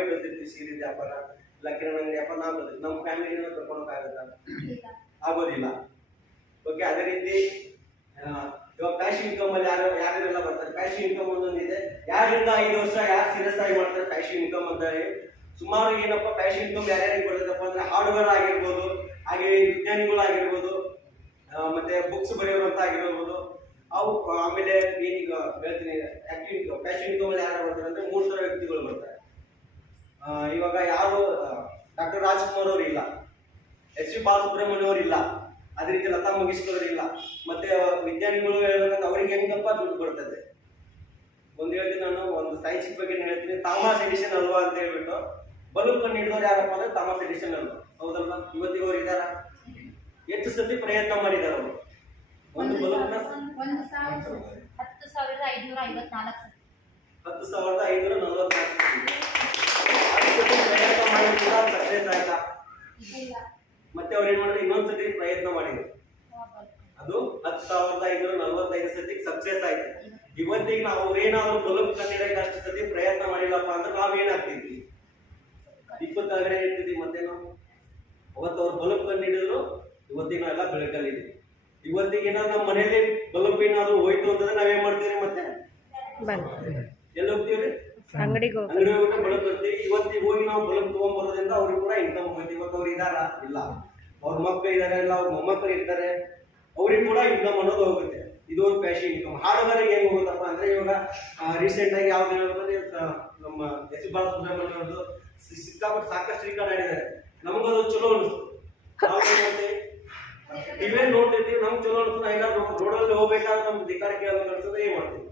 ನಾವೇ ಕಲ್ತಿರ್ತೀವಿ ಸೀರೆ ವ್ಯಾಪಾರ ಇಲ್ಲ ಕಿರಾಣಿ ಅಂಗಡಿ ವ್ಯಾಪಾರ ನಾವು ಕಲ್ತಿರ್ತೀವಿ. ನಮ್ಮ ಫ್ಯಾಮಿಲಿನ ಕರ್ಕೊಂಡೋಗಕ್ಕಾಗತ್ತಾ? ಆಗೋದಿಲ್ಲ. ಓಕೆ, ಅದೇ ರೀತಿ ಇವಾಗ ಪ್ಯಾಶನ್ ಇನ್ಕಮ್ ಅಲ್ಲಿ ಯಾರೆಲ್ಲ ಬರ್ತಾರೆ. Passion income ಒಂದೊಂದಿದೆ. 2 ರಿಂದ 5 ವರ್ಷ ಯಾರು ಸೀರಿಯಸ್ ಆಗಿ ಮಾಡ್ತಾರೆ ಪ್ಯಾಶನ್ ಇನ್ಕಮ್ ಅಂತ ಹೇಳಿ ಸುಮಾರು ಏನಪ್ಪ ಪ್ಯಾಶನ್ ಇನ್ಕಮ್ ಯಾರ್ಯಾರಿಗೆ ಬರ್ತದಪ್ಪ ಅಂದ್ರೆ ಹಾರ್ಡ್ವೇರ್ ಆಗಿರ್ಬೋದು, ಹಾಗೆ ವಿಜ್ಞಾನಿಗಳಾಗಿರ್ಬೋದು, ಮತ್ತೆ ಬುಕ್ಸ್ ಬರೆಯೋರಂತ ಆಗಿರ್ಬೋದು ಅವು. ಆಮೇಲೆ ಏನೀಗ ಹೇಳ್ತೀನಿ ಆಕ್ಟಿವ್ ಇನ್ಕಮ್ ಪ್ಯಾಶನ್ ಇನ್ಕಮ್ ಅಲ್ಲಿ ಯಾರು ಬರ್ತಾರೆ ಅಂದ್ರೆ 3 ಥರ ವ್ಯಕ್ತಿಗಳು ಬರ್ತಾರೆ. ಇವಾಗ ಯಾರು ಡಾಕ್ಟರ್ ರಾಜ್ಕುಮಾರ್ ಅವರು ಇಲ್ಲ, ಎಸ್ ವಿ ಬಾಲಸುಬ್ರಹ್ಮಣ್ಯ ಅವರು ಇಲ್ಲ, ಅದೇ ರೀತಿ ಲತಾ ಮಂಗೇಶ್ಕರ್ ಇಲ್ಲ, ಮತ್ತೆ ವಿಜ್ಞಾನಿಗಳು ಹೇಳಬೇಕಂದ್ರೆ ಅವ್ರಿಗೆ ಹೆಂಗಪ್ಪ ದುಡ್ಡು ಬರ್ತದೆ. ಒಂದು ಹೇಳ್ತೀನಿ ನಾನು, ಒಂದು ಸೈನ್ಸ್ ಬಗ್ಗೆ ಹೇಳ್ತೀನಿ. ಥಾಮಸ್ ಎಡಿಸನ್ ಅಲ್ವಾ ಅಂತ ಹೇಳ್ಬಿಟ್ಟು ಬಲ್ಬ್ ಕಂಡು ಹಿಡಿದವ್ರು ಯಾರಪ್ಪ ಅಂದ್ರೆ ಥಾಮಸ್ ಎಡಿಸನ್ ಅಲ್ವಾ, ಹೌದಲ್ವಾ? ಇವತ್ತಿಗೆ ಅವ್ರು ಇದಾರ? ಎಷ್ಟು ಸತಿ ಪ್ರಯತ್ನ ಮಾಡಿದಾರ ಅವರು? ಒಂದು ಬಲ್ಬ್ 10,544 ಪ್ರಯತ್ನ ಮಾಡಿದ್ರು ಸಕ್ಸೆಸ್ ಆಯ್ತಾ? ಮತ್ತೆ ಅವ್ರು ಏನ್ ಮಾಡಿದ್ರು, ಇನ್ನೊಂದ್ಸತಿ ಪ್ರಯತ್ನ ಮಾಡಿದ್ರು, ಅದು 10,545 ಸತಿ ಸಕ್ಸೆಸ್ ಆಯ್ತು. ಇವತ್ತಿಗೆ ನಾವು ಅವ್ರೇನಾದ್ರು ಬಲ್ಬ್ ಕಂಡಿಡಕ್ಕೆ ಅಷ್ಟು ಸತಿ ಪ್ರಯತ್ನ ಮಾಡಿಲ್ಲಪ್ಪ ಅಂದ್ರೆ ನಾವೇನಾಗ್ತಿದ್ವಿ? 20 ಕೆಳಗಡೆ ಇರ್ತಿದ್ವಿ. ಮತ್ತೆ ನಾವು ಅವತ್ತು ಅವ್ರು ಬಲ್ಬ್ ಕಂಡಿಡಿದ್ರು, ಇವತ್ತಿಗೆ ನಾವೆಲ್ಲ ಬೆಳಕಲ್ಲಿದ್ವಿ. ಇವತ್ತಿಗೆ ಏನಾದ್ರು ನಮ್ಮ ಮನೆಯಲ್ಲಿ ಬಲ್ಬ್ ಏನಾದ್ರು ಹೋಯ್ತು ಅಂತಂದ್ರೆ ನಾವೇನ್ ಮಾಡ್ತೀವಿ? ಮತ್ತೆ ಎಲ್ಲಿ ಹೋಗ್ತೀವ್ರಿ? ಅಂಗಡಿಗೆ ಹೋಗ್ಬಿಟ್ಟು ಬಲ್ಬ್ ತರ್ತೀವಿ. ಇವತ್ತಿಗೆ ಹೋಗಿ ನಾವು ಬಲ್ಬ್ ತಗೊಂಡ್ಬರೋದ್ರಿಂದ ಅವ್ರಿಗೆ ಕೂಡ ಇನ್ಕಮ್ ಹೋಗುತ್ತೆ. ಇವತ್ತು ಅವ್ರು ಇದಾರ? ಇಲ್ಲ. ಅವ್ರ ಮಕ್ಕಳು ಇದಾರೆ, ಇಲ್ಲ ಅವ್ರ ಮೊಮ್ಮಕ್ಕಳು ಇರ್ತಾರೆ, ಅವ್ರಿಗೆ ಕೂಡ ಇನ್ಕಮ್ ಅನ್ನೋದು ಹೋಗುತ್ತೆ. ಇದು ಒಂದು ಪ್ಯಾಶನ್ ಇನ್ಕಮ್. ಹಾಡುಗಾರಿಗೆ ಹೆಂಗ್ ಹೋಗುತ್ತಪ್ಪ ಅಂದ್ರೆ ಇವಾಗ ರೀಸೆಂಟ್ ಆಗಿ ಯಾವ್ದು ಹೇಳ್ಬೇಕಂದ್ರೆ ನಮ್ಮ ಎಸ್ ವಿ ಬಾಲಸುಬ್ರಹ್ಮಣ್ಯ ಅವ್ರದ್ದು ಸಿಕ್ಕಾಪಟ್ಟೆ ಸಾಕಷ್ಟು ರೆಕಾರ್ಡ್ ಆಡಿದ್ದಾರೆ. ನಮಗದು ಚಲೋ ಅನಿಸ್ತು. ನಾವು ಏನ್ ಮಾಡ್ತೀವಿ, ಟಿವಿಯಲ್ಲಿ ನೋಡ್ತಿರ್ತೀವಿ, ನಮ್ಗೆ ಚಲೋ ಅನಿಸ್ತು. ನಾವು ಏನಾದ್ರು ರೋಡಲ್ಲಿ ಹೋಗ್ಬೇಕಾದ್ರೆ ನಮ್ಗೆ ರೆಕಾರ್ಡ್ ಕೇಳಬೇಕು ಅನ್ಸುತ್ತೆ, ಏನ್ ಮಾಡ್ತೀವಿ?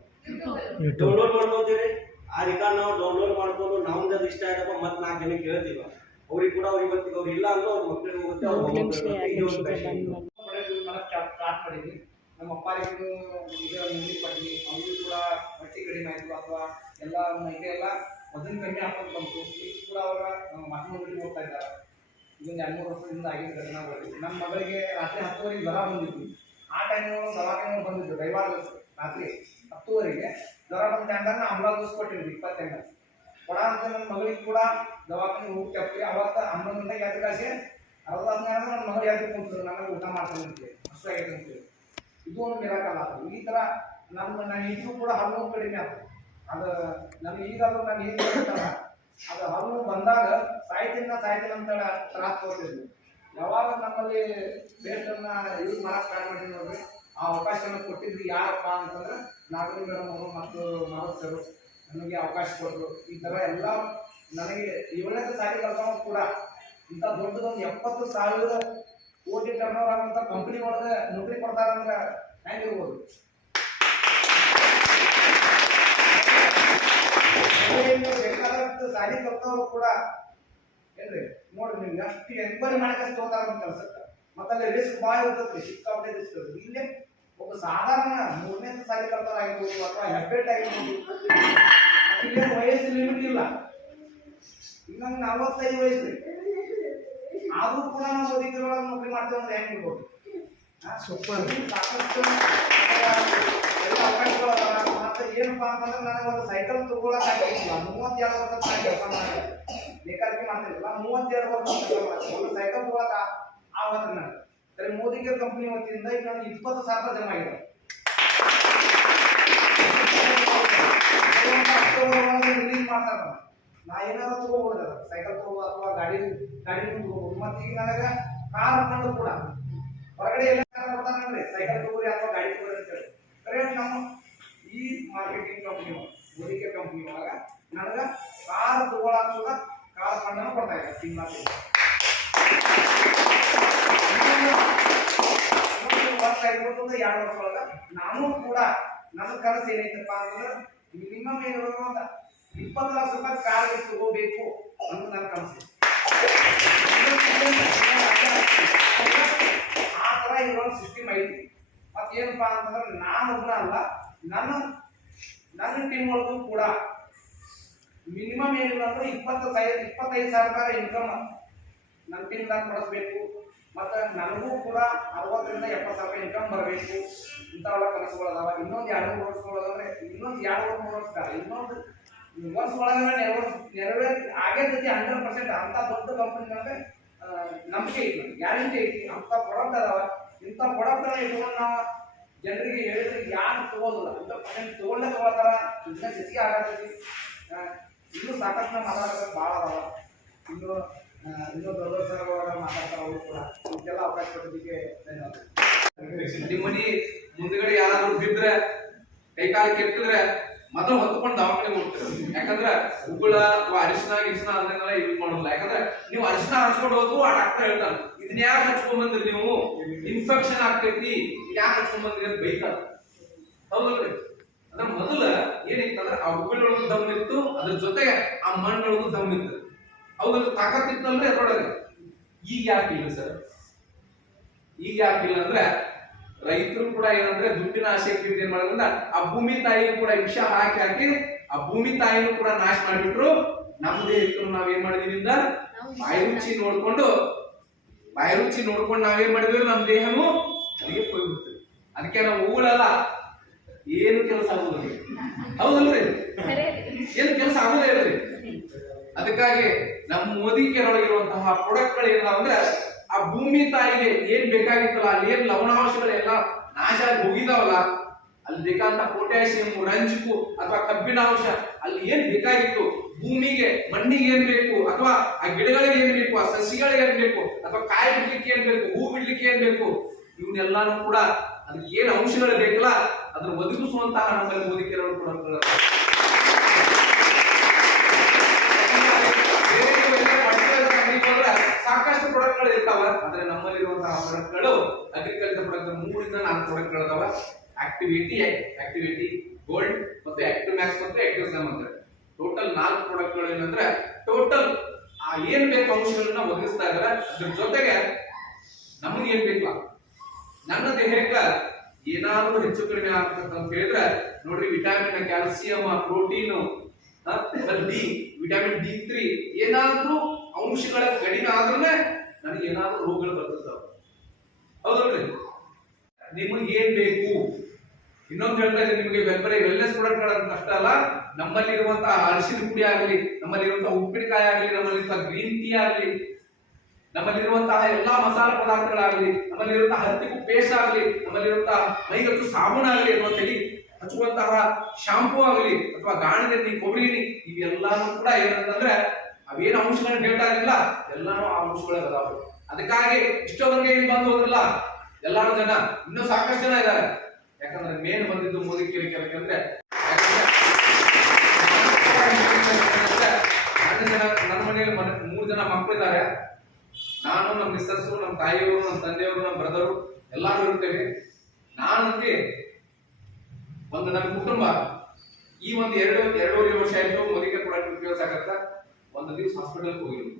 ಡೌನ್ಲೋಡ್ ಮಾಡ್ಕೊತೀವಿ. ಆ ರಿಕಾರ್ಡ್ ನಾವು ಡೌನ್ಲೋಡ್ ಮಾಡ್ಕೊಂಡು ನಮ್ದು ಅದು ಇಷ್ಟ ಆಯ್ತಪ್ಪ ಮತ್ತೆ 4 ಜನಕ್ಕೆ ಕೇಳ್ತೀವಿ. ಅವ್ರಿಗೆ ಕೂಡ ಇವತ್ತಿಗೆ ಅವ್ರು ಇಲ್ಲ ಅಂದ್ರೆ ಅವ್ರ ಮಕ್ಕಳಿಗೆ ಹೋಗುತ್ತೆ, ಅವ್ರ ಸ್ಟಾರ್ಟ್ ಮಾಡಿದ್ವಿ. ನಮ್ಮ ಅಪ್ಪಾರಿಗೂ ಈಗ ಮುಂದೆ ಪಟ್ಟಿ ಅವ್ರಿಗೂ ಕೂಡ ಬಟ್ಟೆ ಕಡಿಮೆ ಆಯಿತು, ಅಥವಾ ಎಲ್ಲ ಮೈಗೆ ಎಲ್ಲ ಮೊದಲಿನ ಕಡಿಮೆ ಹಾಕೊಂಡು ಬಂತು. ಈಗ ಕೂಡ ಅವರ ಮಕ್ಕಳಿಗೆ ಹೋಗ್ತಾ ಇದ್ದಾರೆ. ಇದೊಂದು 2-3 ವರ್ಷದಿಂದ ಆಗಿದ್ದ ಘಟನೆಗಳು. ನಮ್ಮ ಮಗಳಿಗೆ ರಾತ್ರಿ 10 ಜ್ವರ ಬಂದಿತ್ತು. ಆ ಟೈಮು ದವಾಖಾನೆ ಬಂದಿದ್ದು ರವಿವಾರ ರಾತ್ರಿ 10 ಜ್ವರ ಬಂದ ಟೈಮ್ದಾಗ ಅಂಬುಲಾನ್ಸ್ ಕೊಟ್ಟಿದ್ವಿ 28 ಕೊಡ ಅಂತ. ನನ್ನ ಮಗಳಿಗೆ ಕೂಡ ದವಾಖಾನೆ ಹೋಗ್ತೀವಿ. ಅವತ್ತು 11 ಗಂಟೆಗೆ ಎದ್ದು ಕಾಸಿ ಅರ್ಧ ನನ್ನ ಮಗಳು ಎದ್ದು ಕುಂತಿದ್ರು, ನಮಗೆ ಊಟ ಮಾಡ್ತಾನೆ ಅಂತೇಳಿ ಅಷ್ಟು ಆಗೈತೆ ಅಂತೇಳಿ. ಇದು ಒಂದು ಮಿರಾಕಲ್ ಆಯ್ತು. ಈ ಥರ ನನ್ನ ಈಗೂ ಕೂಡ ಹಲ್ಲು ಕಡಿಮೆ ಆಯ್ತು. ಅದು ನನಗೆ ಈಗಾದ್ರೂ ನಾನು ಏನು ಹೇಳ್ತಾರ ಅದು ಹಲ್ಲು ಬಂದಾಗ ಸಾಯ್ತಿನ ಅಂತೇಳಿ ತ್ರಾಸ ತೋರ್ತಿದ್ವಿ. ಯಾವಾಗ ನಮ್ಮಲ್ಲಿ ಬೇಸ್ಟನ್ನು ಯೂಸ್ ಮಾಡಕ್ಕೆ ಸ್ಟಾರ್ಟ್ ಮಾಡಿದ್ವಿ ನೋಡ್ರಿ, ಆ ಅವಕಾಶವನ್ನು ಕೊಟ್ಟಿದ್ವಿ. ಯಾರಪ್ಪ ಅಂತಂದ್ರೆ ನಾಗರಿ ಮೇಡಮ್ ಅವರು ಮತ್ತು ಮನೋಜ್ ಸರ್ ನನಗೆ ಅವಕಾಶ ಕೊಟ್ಟರು. ಈ ಥರ ಎಲ್ಲ ನನಗೆ 7ನೇ ಸಾರಿ ಕಲ್ತಾವ್ ಕೂಡ ಇಂಥ ದೊಡ್ಡದೊಂದು 70,000 ಕೋಟಿ ಟರ್ನ್ ಓವರ್ ಆಗುವಂಥ ಕಂಪ್ನಿ ಒಳಗೆ ನೌಕರಿ ಕೊಡ್ತಾರಂದ್ರೆ ಹೆಂಗಿರ್ಬೋದು? ಬೇಕಾದಷ್ಟು ಸಾರಿ ಕಲ್ತವ್ರು ಕೂಡ ಏನ್ರಿ ನೋಡ್ರಿ, ನಿಮ್ಗೆ ಅಷ್ಟು ಎಂಕ್ವೈರಿ ಮಾಡಕ್ಕೆ ಹೋಗ್ತಾರ ಕೆಲಸಕ್ಕೆ. ಮತ್ತೆ ಅಲ್ಲಿ ರಿಸ್ಕ್ ಭಾಳ ಇರ್ತದೆ, ಸಿಕ್ಕಾಪಟ್ಟೆ ರಿಸ್ಕ್ ಇರ್ತದೆ. ಇಲ್ಲೇ ಒಬ್ಬ ಸಾಧಾರಣ 3ನೇ ಸಾರಿ ಕಲ್ತವ್ರು ಆಗಿರ್ಬೋದು ಅಥವಾ ಹೆಬ್ಬೆಟ್ ಆಗಿರ್ಬೋದು, ಇಲ್ಲೇ ವಯಸ್ಸು ಲಿಮಿಟ್ ಇಲ್ಲ. ಈಗ ನಂಗೆ 45 ವಯಸ್ಸು ಆದ್ರೂ ಕೂಡ ನಾವು ಅಧಿಕಾರಿಗಳನ್ನ ನೌಕರಿ ಮಾಡ್ತೇವೆ ಅಂದ್ರೆ ಹೆಂಗಿರ್ಬೋದು? ಸೂಪರ್. ಸಾಕಷ್ಟು ಎಲ್ಲ ಅವಕಾಶಗಳು ಅದಾವ. ಮತ್ತೆ ಏನಪ್ಪಾ ಅಂತಂದ್ರೆ ನನಗೆ ಒಂದು ಸೈಕಲ್ ತಗೊಳಕ್ ಆಗಿಲ್ಲ. 32 ವರ್ಷ ಕೆಲಸ ಮಾಡಿ ಬೇಕಾಗಿ ಮಾಡ್ತಿರಲಿಲ್ಲ. 32 ವರ್ಷ ಕೆಲಸ ಮಾಡಿ ಒಂದು ಸೈಕಲ್ ತಗೊಳಕ್ ಆವತ್ತು ನನಗೆ ಸರಿ ಮೋದಿ ಕೇರ್ ಕಂಪ್ನಿ ವತಿಯಿಂದ ಈಗ ನನಗೆ 20,000 ಜಮಾ ಆಗಿದೆ. ರಿಲೀಸ್ ಮಾಡ್ತಾರೆ. ನಾ ಏನಾದ್ರು ತಗೋಬಹುದು, ಸೈಕಲ್ ತಗೋ ಅಥವಾ ಗಾಡಿ ತಗೋಬಹುದು. ಮತ್ತೆ ಈಗ ನನಗೆ ಕಾರ್ ಕಂಡು ಕೂಡ ಹೊರಗಡೆ ಎಲ್ಲ ಕೊಡ್ತಾನೆ, ಸೈಕಲ್ ತಗೋರಿ ಅಥವಾ ಗಾಡಿ ತಗೋರಿ ಅಂತ ಹೇಳಿ. ಕರೆಕ್ಟ್ ನಮ್ಮ ಈ marketing company Modi care company ಒಳಗ ನನಗೆ ಕಾರ್ ತಗೊಳಕ್ ಕೂಡ ಕಾರ್ ಫಂಡನ್ನು ಕೊಡ್ತಾ ಇದ್ದಾರೆ ತಿಂಗಳ. ವರ್ಷ ಆಗಿರ್ಬೋದು 2 ವರ್ಷ ಒಳಗ ನಾನು ಕೂಡ ನನ್ನ ಕನಸು ಏನೈತಪ್ಪ ಅಂತಂದ್ರೆ ಮಿನಿಮಮ್ ಏನಿರೋದು ಒಂದು 20 ಲಕ್ಷ ರೂಪಾಯಿ ಕಾರ್ ತಗೋಬೇಕು ಅಂತ ನನ್ನ ಕನಸು. ಆ ಥರ ಇರೋ ಸಿಸ್ಟಮ್ ಐತಿ. ಮತ್ತೇನಪ್ಪ ಅಂತಂದ್ರೆ ನಾನು ಒಬ್ಬನ ಅಲ್ಲ, ನನ್ನ ಟೀಮ್ ಒಳಗೂ ಕೂಡ ಮಿನಿಮಮ್ ಏನಿಲ್ಲ ಅಂದ್ರೆ 25,000 ರೂಪಾಯಿ ಇನ್ಕಮ್ ನನ್ನ ಟೀಮ್ದಾಗ ಕೊಡಿಸ್ಬೇಕು. ಮತ್ತು ನನಗೂ ಕೂಡ 60 ರಿಂದ 70 ಸಾವಿರ ಇನ್ಕಮ್ ಬರಬೇಕು. ಇಂಥವೆಲ್ಲ ಕನಸುಗಳು ಅದಾವ. ಇನ್ನೊಂದು 2-3 ವರ್ಷಗಳಂದ್ರೆ ಇನ್ನೊಂದು 2-3 ವರ್ಷ ಇನ್ನೊಂದು ವರ್ಷ ಒಳಗೆ ನೆರವೇರ್ ಆಗೇತೈತಿ 100%. ಅಂತ ದೊಡ್ಡ ಕಂಪನಿಗಳಿಗೆ ನಂಬಿಕೆ ಐತಿ, ಗ್ಯಾರಂಟಿ ಐತಿ. ಅಂತ ಪ್ರಾಡಕ್ಟ್ ಅದಾವ. ಇಂಥ ಪ್ರಾಡಕ್ಟ್ ಇಟ್ಕೊಂಡು ನಾವು ಜನರಿಗೆ ಹೇಳಿದ್ರೆ ಯಾರು ತಗೋದಿಲ್ಲ. 100% ತಗೊಳ್ತಾರ. ಬಿಸ್ನೆಸ್ ಹೆಚ್ಚಿಗೆ ಆಗತೈತಿ. ಇನ್ನೂ ಸಾಕಷ್ಟು ನಾವು ಮಾತಾಡೋದು ಭಾಳ ಅದಾವ. ಇನ್ನೂ ದೊಡ್ಡ ಸರ್ ಮಾತಾಡ್ತಾರೆ ಅವರು ಕೂಡ. ಇದಕ್ಕೆಲ್ಲ ಅವಕಾಶ ಕೊಡೋದಕ್ಕೆ ಧನ್ಯವಾದ. ನಿಮ್ಮ ಮನಿ ಮುಂದ್ಗಡೆ ಯಾರಾದ್ರೂ ಬಿದ್ರೆ ಕೈಕಾಲು ಕೆತ್ತಿದ್ರೆ ಮೊದಲು ಹೊತ್ಕೊಂಡು ದವಾಖಾನೆಗೆ ಹೋಗ್ತೀರ. ಯಾಕಂದ್ರೆ ಉಗುಳ ಅಥವಾ ಅರಿಶಿನ ಗಿರಿಶಿನ ಅದನ್ನೆಲ್ಲ ಯೂಸ್ ಮಾಡೋದಿಲ್ಲ. ಯಾಕಂದ್ರೆ ನೀವು ಅರಿಶಿನ ಹಚ್ಕೊಂಡು ಹೋದ್ರು ಆ ಡಾಕ್ಟರ್ ಹೇಳ್ತಾನೆ, ಇದನ್ನ ಯಾಕೆ ಹಚ್ಕೊಂಡ್ ಬಂದ್ರಿ ನೀವು, ಇನ್ಫೆಕ್ಷನ್ ಆಗ್ತೈತಿ, ಯಾಕೆ ಹಚ್ಕೊಂಡ್ ಬಂದ್ರಿ ಅಂತ ಬೈತಾರ. ಹೌದಲ್ರಿ? ಅದ್ರ ಮೊದಲ ಏನಿತ್ತಂದ್ರೆ ಆ ಉಗುಳೊಳಗೂ ದಮ್ ಇತ್ತು, ಅದ್ರ ಜೊತೆಗೆ ಆ ಮಣ್ಣೊಳಗೂ ದಮ್ ಇತ್ತು. ಹೌದಲ್ರಿ? ತಾಕತ್ತಿತ್ತಲ್ರಿ ಅದ್ರೊಳಗೆ. ಈಗ ಯಾಕಿಲ್ಲ ಸರ್? ಈಗ ಯಾಕಿಲ್ಲ ಅಂದ್ರೆ ರೈತರು ಕೂಡ ಏನಂದ್ರೆ ದುಡ್ಡಿನ ಆಸಕ್ತಿ ಏನ್ ಮಾಡೋದ್ರಿಂದ ಆ ಭೂಮಿ ತಾಯಿಗೂ ಕೂಡ ವಿಷ ಹಾಕಿ ಹಾಕಿ ಆ ಭೂಮಿ ತಾಯಿನೂ ಕೂಡ ನಾಶ ಮಾಡಿಬಿಟ್ರು. ನಮ್ಮದೇ ಇತ್ತು ನಾವೇನ್ ಮಾಡಿದೀವಿ, ಬಾಯಿ ರುಚಿ ನೋಡ್ಕೊಂಡು ನಾವೇನ್ ಮಾಡಿದ್ವಿ, ನಮ್ಮ ದೇಹನು ಅಲ್ಲಿಗೆ ಹೋಗ್ಬಿಡ್ತೀವಿ. ಅದಕ್ಕೆ ನಾವು ಹೂಗಳಲ್ಲ, ಏನು ಕೆಲಸ ಆಗುದಿಲ್ಲ. ಹೌದಲ್ರಿ? ಏನು ಕೆಲಸ ಆಗೋದೇ ಇಲ್ರಿ. ಅದಕ್ಕಾಗಿ ನಮ್ಮ ಮೋದಿ ಕೇರೊಳಗಿರುವಂತಹ ಪ್ರಾಡಕ್ಟ್ಗಳು ಏನಾವಂದ್ರೆ ಆ ಭೂಮಿ ತಾಯಿಗೆ ಏನ್ ಬೇಕಾಗಿತ್ತಲ್ಲ, ಅಲ್ಲಿ ಏನ್ ಲವಣಾಂಶಗಳೆಲ್ಲ ನಾಶ ಆಗಿ ಹೋಗಿದಾವಲ್ಲ, ಅಲ್ಲಿ ಬೇಕಾದಂತ ಪೊಟ್ಯಾಸಿಯಂ, ರಂಜಕು ಅಥವಾ ಕಬ್ಬಿಣ ಅಂಶ ಅಲ್ಲಿ ಏನ್ ಬೇಕಾಗಿತ್ತು, ಭೂಮಿಗೆ ಮಣ್ಣಿಗೆ ಏನ್ ಬೇಕು, ಅಥವಾ ಆ ಗಿಡಗಳಿಗೆ ಏನ್ ಬೇಕು, ಆ ಸಸಿಗಳಿಗೆ ಏನ್ ಬೇಕು, ಅಥವಾ ಕಾಯಿ ಬಿಡ್ಲಿಕ್ಕೆ ಏನ್ ಬೇಕು, ಹೂ ಬಿಡ್ಲಿಕ್ಕೆ ಏನ್ ಬೇಕು, ಇವನ್ನೆಲ್ಲಾನು ಕೂಡ ಅದಕ್ಕೆ ಏನ್ ಅಂಶಗಳು ಬೇಕಲ್ಲ ಅದನ್ನ ಒದಗಿಸುವಂತಹ ನಮ್ಮಲ್ಲಿ ಮೋದಿ ಕೇರಳ ಕೂಡ ಸಾಕಷ್ಟು ಪ್ರಾಡಕ್ಟ್ಗಳು ಇರ್ತಾವ. ಆದ್ರೆ ನಮ್ಮಲ್ಲಿರುವಂತಹ ಪ್ರಾಡಕ್ಟ್ಗಳು ಅಗ್ರಿಕಲ್ಚರ್ ಪ್ರಾಡಕ್ಟ್ 3 ಇಂದ 4 ಪ್ರಾಡಕ್ಟ್ಗಳು ಅದಾವ. ಆಕ್ಟಿವಿಟಿ ಗೋಲ್ಡ್ ಮತ್ತೆ ಆಕ್ಟಿವ್ ಮ್ಯಾಕ್ಸ್ ಮತ್ತೆ ಆಕ್ಟಿವ್ ಸಮ್ ಅಂತ ಟೋಟಲ್ 4 ಪ್ರಾಡಕ್ಟ್ಗಳು ಏನಂದ್ರೆ ಟೋಟಲ್ ಆ ಏನ್ ಬೇಕು ಅಂಶಗಳನ್ನ ಒದಗಿಸ್ತಾ ಇದಾರೆ. ಅದ್ರ ಜೊತೆಗೆ ನಮಗೆ ಏನ್ ಬೇಕಲ್ಲ, ನನ್ನ ದೇಹಕ್ಕೆ ಏನಾದ್ರೂ ಹೆಚ್ಚು ಕಡಿಮೆ ಆಗ್ತದೆ ಅಂತ ಹೇಳಿದ್ರೆ ನೋಡ್ರಿ, vitamin, calcium, protein, D, vitamin D3 ಏನಾದ್ರೂ ಅಂಶಗಳ ಕಡಿಮೆ ಆದ್ರೆ ನನಗೆ ಏನಾದ್ರೂ ರೋಗಗಳು ಬರ್ತಿರ್ತಾವ. ಹೌದಲ್ರಿ? ನಿಮಗೆ ಏನ್ ಬೇಕು? ಇನ್ನೊಂದು ಹೇಳ್ತಾ ಇದ್ದೀನಿ ನಿಮಗೆ, ಬರೀ ವೆಲ್ನೆಸ್ ಪ್ರಾಡಕ್ಟ್ ಅಷ್ಟೇ ಅಲ್ಲ, ನಮ್ಮಲ್ಲಿ ಇರುವಂತಹ ಅರಿಶಿನ ಪುಡಿ ಆಗಲಿ, ನಮ್ಮಲ್ಲಿರುವಂತಹ ಉಪ್ಪಿನಕಾಯಿ ಆಗಲಿ, ನಮ್ಮಲ್ಲಿರುವಂತಹ ಗ್ರೀನ್ ಟೀ ಆಗಲಿ, ನಮ್ಮಲ್ಲಿರುವಂತಹ ಎಲ್ಲಾ ಮಸಾಲ ಪದಾರ್ಥಗಳಾಗಲಿ, ನಮ್ಮಲ್ಲಿರುವಂತಹ ಹತ್ತಿಗೂ ಪೇಸ್ಟ್ ಆಗಲಿ, ನಮ್ಮಲ್ಲಿರುವಂತಹ ಮೈಗಚ್ಚು ಸಾಬೂನು ಆಗಲಿ, ಅಥವಾ ತಲೆ ಹಚ್ಚುವಂತಹ ಶಾಂಪೂ ಆಗಲಿ, ಅಥವಾ ಗಾಣದಲ್ಲಿ ಕೊಬ್ಬರಿ ಎಣ್ಣೆ, ಇವೆಲ್ಲಾನು ಕೂಡ ಏನಂತಂದ್ರೆ ಅವೇನು ಅಂಶಗಳನ್ನ ಹೇಳ್ತಾ ಇರಲಿಲ್ಲ, ಎಲ್ಲಾನು ಆ ಅಂಶಗಳೇ ಅದಾವೆ. ಅದಕ್ಕಾಗಿ ಇಷ್ಟೊಂದಿಗೆ ಏನ್ ಬಂದು ಹೋದ್ರಲ್ಲ ಎಲ್ಲಾರು ಜನ, ಇನ್ನೂ ಸಾಕಷ್ಟು ಜನ ಇದ್ದಾರೆ. ಯಾಕಂದ್ರೆ ಮೇನ್ ಬಂದಿದ್ದು ಮೋದಿ ಕೇಳಿಕೆ ಅಂದ್ರೆ ನನ್ನ ಮನೆಯಲ್ಲಿ 3 ಜನ ಮಕ್ಕಳಿದ್ದಾರೆ. ನಾನು, ನಮ್ಮ ಮಿಸ್ಸಸ್, ನಮ್ಮ ತಾಯಿಯವರು, ನಮ್ಮ ತಂದೆಯವರು, ನಮ್ಮ ಬ್ರದರು ಎಲ್ಲಾರು ಇರ್ತೇವೆ. ನಾನಂತೆ ನನ್ನ ಕುಟುಂಬ ಈ ಒಂದು 2.5 ವರ್ಷ ಆಯ್ತು ಮೋದಿಗೆ ಪ್ರಾಡಕ್ಟ್ ಉಪಯೋಗ ಆಗತ್ತ. ಒಂದು ದಿವಸ ಹಾಸ್ಪಿಟಲ್ ಹೋಗಿದ್ರು.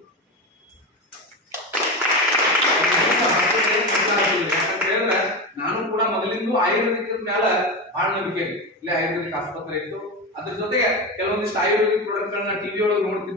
ಯಾಕಂದ್ರೆ ನಾನು ಕೂಡ ಮೊದಲಿಂದ ಆಯುರ್ವೇದಿಕ್ ಮೇಲೆ ಬಹಳ ನಂಬಿಕೆ. ಇಲ್ಲಿ ಆಯುರ್ವೇದಿಕ್ ಆಸ್ಪತ್ರೆ ಇತ್ತು. ಅದ್ರ ಜೊತೆಗೆ ಕೆಲವೊಂದಿಷ್ಟು ಆಯುರ್ವೇದಿಕ್ ಪ್ರಾಡಕ್ಟ್ ಗಳನ್ನ ಟಿವಿ ಒಳಗೆ ನೋಡ್ತಿದ್ದೆ.